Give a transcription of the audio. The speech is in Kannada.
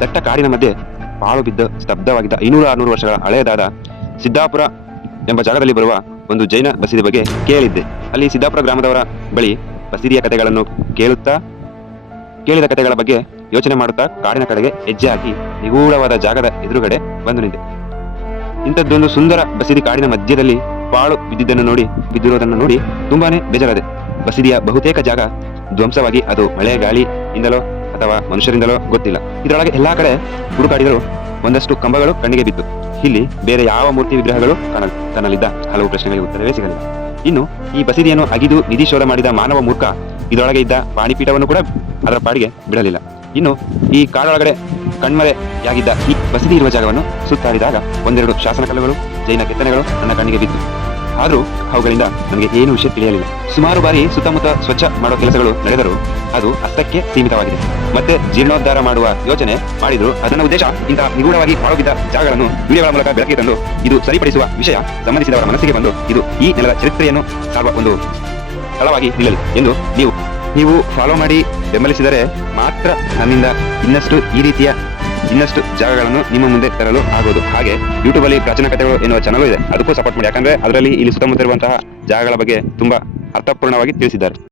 ದಟ್ಟ ಕಾಡಿನ ಮಧ್ಯೆ ಪಾಳು ಬಿದ್ದ ಸ್ತಬ್ಧವಾಗಿದ್ದ ಐನೂರ ಆರುನೂರು ವರ್ಷಗಳ ಹಳೆಯದಾದ ಸಿದ್ದಾಪುರ ಎಂಬ ಜಾಗದಲ್ಲಿ ಬರುವ ಒಂದು ಜೈನ ಬಸದಿ ಬಗ್ಗೆ ಕೇಳಿದ್ದೆ. ಅಲ್ಲಿ ಸಿದ್ದಾಪುರ ಗ್ರಾಮದವರ ಬಳಿ ಬಸದಿಯ ಕಥೆಗಳನ್ನು ಕೇಳುತ್ತಾ, ಕೇಳಿದ ಕಥೆಗಳ ಬಗ್ಗೆ ಯೋಚನೆ ಮಾಡುತ್ತಾ ಕಾಡಿನ ಕಡೆಗೆ ಹೆಜ್ಜೆ ಹಾಕಿ ನಿಗೂಢವಾದ ಜಾಗದ ಎದುರುಗಡೆ ಬಂದು ನಿಂತೆ ಇಂಥದ್ದೊಂದು ಸುಂದರ ಬಸದಿ ಕಾಡಿನ ಮಧ್ಯದಲ್ಲಿ ಪಾಳು ಬಿದ್ದಿದ್ದನ್ನು ನೋಡಿ, ಬಿದ್ದಿರೋದನ್ನು ನೋಡಿ ತುಂಬಾನೇ ಬೇಜಾರದೆ. ಬಸದಿಯ ಬಹುತೇಕ ಜಾಗ ಧ್ವಂಸವಾಗಿ ಅದು ಮಳೆ ಗಾಳಿಯಿಂದಲೋ ಅಥವಾ ಮನುಷ್ಯರಿಂದಲೋ ಗೊತ್ತಿಲ್ಲ. ಇದರೊಳಗೆ ಎಲ್ಲಾ ಕಡೆ ಹುಡುಕಾಡಿದರೂ ಒಂದಷ್ಟು ಕಂಬಗಳು ಕಣ್ಣಿಗೆ ಬಿತ್ತು ಇಲ್ಲಿ ಬೇರೆ ಯಾವ ಮೂರ್ತಿ ವಿಗ್ರಹಗಳು ತನ್ನಲ್ಲಿದ್ದ ಹಲವು ಪ್ರಶ್ನೆಗಳಿಗೆ ಉತ್ತರವೇ ಸಿಗಲಿಲ್ಲ. ಇನ್ನು ಈ ಬಸದಿಯನ್ನು ಅಗಿದು ನಿಧಿ ಶೋಧ ಮಾಡಿದ ಮಾನವ ಮೂರ್ಖ ಇದರೊಳಗೆ ಇದ್ದ ಪಾಣಿಪೀಠವನ್ನು ಕೂಡ ಅದರ ಪಾಡಿಗೆ ಬಿಡಲಿಲ್ಲ. ಇನ್ನು ಈ ಕಾಡೊಳಗಡೆ ಕಣ್ಮರೆಯಾಗಿದ್ದ ಈ ಬಸದಿ ಇರುವ ಜಾಗವನ್ನು ಸುತ್ತಾಡಿದಾಗ ಒಂದೆರಡು ಶಾಸನ ಕಲ್ಲುಗಳು, ಜೈನ ಕೆತ್ತನೆಗಳು ನನ್ನ ಕಣ್ಣಿಗೆ ಬಿದ್ದು. ಆದರೂ ಅವುಗಳಿಂದ ನಮಗೆ ಏನು ವಿಷಯ ತಿಳಿಯಲಿಲ್ಲ. ಸುಮಾರು ಬಾರಿ ಸುತ್ತಮುತ್ತ ಸ್ವಚ್ಛ ಮಾಡುವ ಕೆಲಸಗಳು ನಡೆದರೂ ಅದು ಅಷ್ಟಕ್ಕೆ ಸೀಮಿತವಾಗಿದೆ. ಮತ್ತೆ ಜೀರ್ಣೋದ್ಧಾರ ಮಾಡುವ ಯೋಚನೆ ಮಾಡಿದ್ರು ಅದನ್ನ ಉದ್ದೇಶ ಇಂತಹ ನಿಗೂಢವಾಗಿ ಹಾಳುಬಿದ್ದ ಜಾಗಗಳನ್ನು ವಿಡಿಯೋಗಳ ಮೂಲಕ ಬೆಳಕಿಗೆ ತಂದು ಇದು ಸರಿಪಡಿಸುವ ವಿಷಯ ಸಂಬಂಧಿಸಿದವರ ಮನಸ್ಸಿಗೆ ಬಂದು ಇದು ಈ ನೆಲದ ಚರಿತ್ರೆಯನ್ನು ಸಾರುವ ಒಂದು ಸ್ಥಳವಾಗಿ ನಿಲ್ಲಲಿ ಎಂದು ನೀವು ನೀವು ಫಾಲೋ ಮಾಡಿ ಬೆಂಬಲಿಸಿದರೆ ಮಾತ್ರ ನನ್ನಿಂದ ಇನ್ನಷ್ಟು ಈ ರೀತಿಯ ಇನ್ನಷ್ಟು ಜಾಗಗಳನ್ನು ನಿಮ್ಮ ಮುಂದೆ ತರಲು ಆಗೋದು. ಹಾಗೆ ಯೂಟ್ಯೂಬ್ ಅಲ್ಲಿ ಪ್ರಾಚೀನ ಕಥೆಗಳು ಎನ್ನುವ ಚಾನಲ್ ಇದೆ. ಅದಕ್ಕೂ ಸಪೋರ್ಟ್ ಮಾಡಿ. ಯಾಕಂದ್ರೆ ಅದರಲ್ಲಿ ಇಲ್ಲಿ ಸುತ್ತಮುತ್ತ ಇರುವಂತಹ ಜಾಗಗಳ ಬಗ್ಗೆ ತುಂಬಾ ಅರ್ಥಪೂರ್ಣವಾಗಿ ತಿಳಿಸಿದ್ದಾರೆ.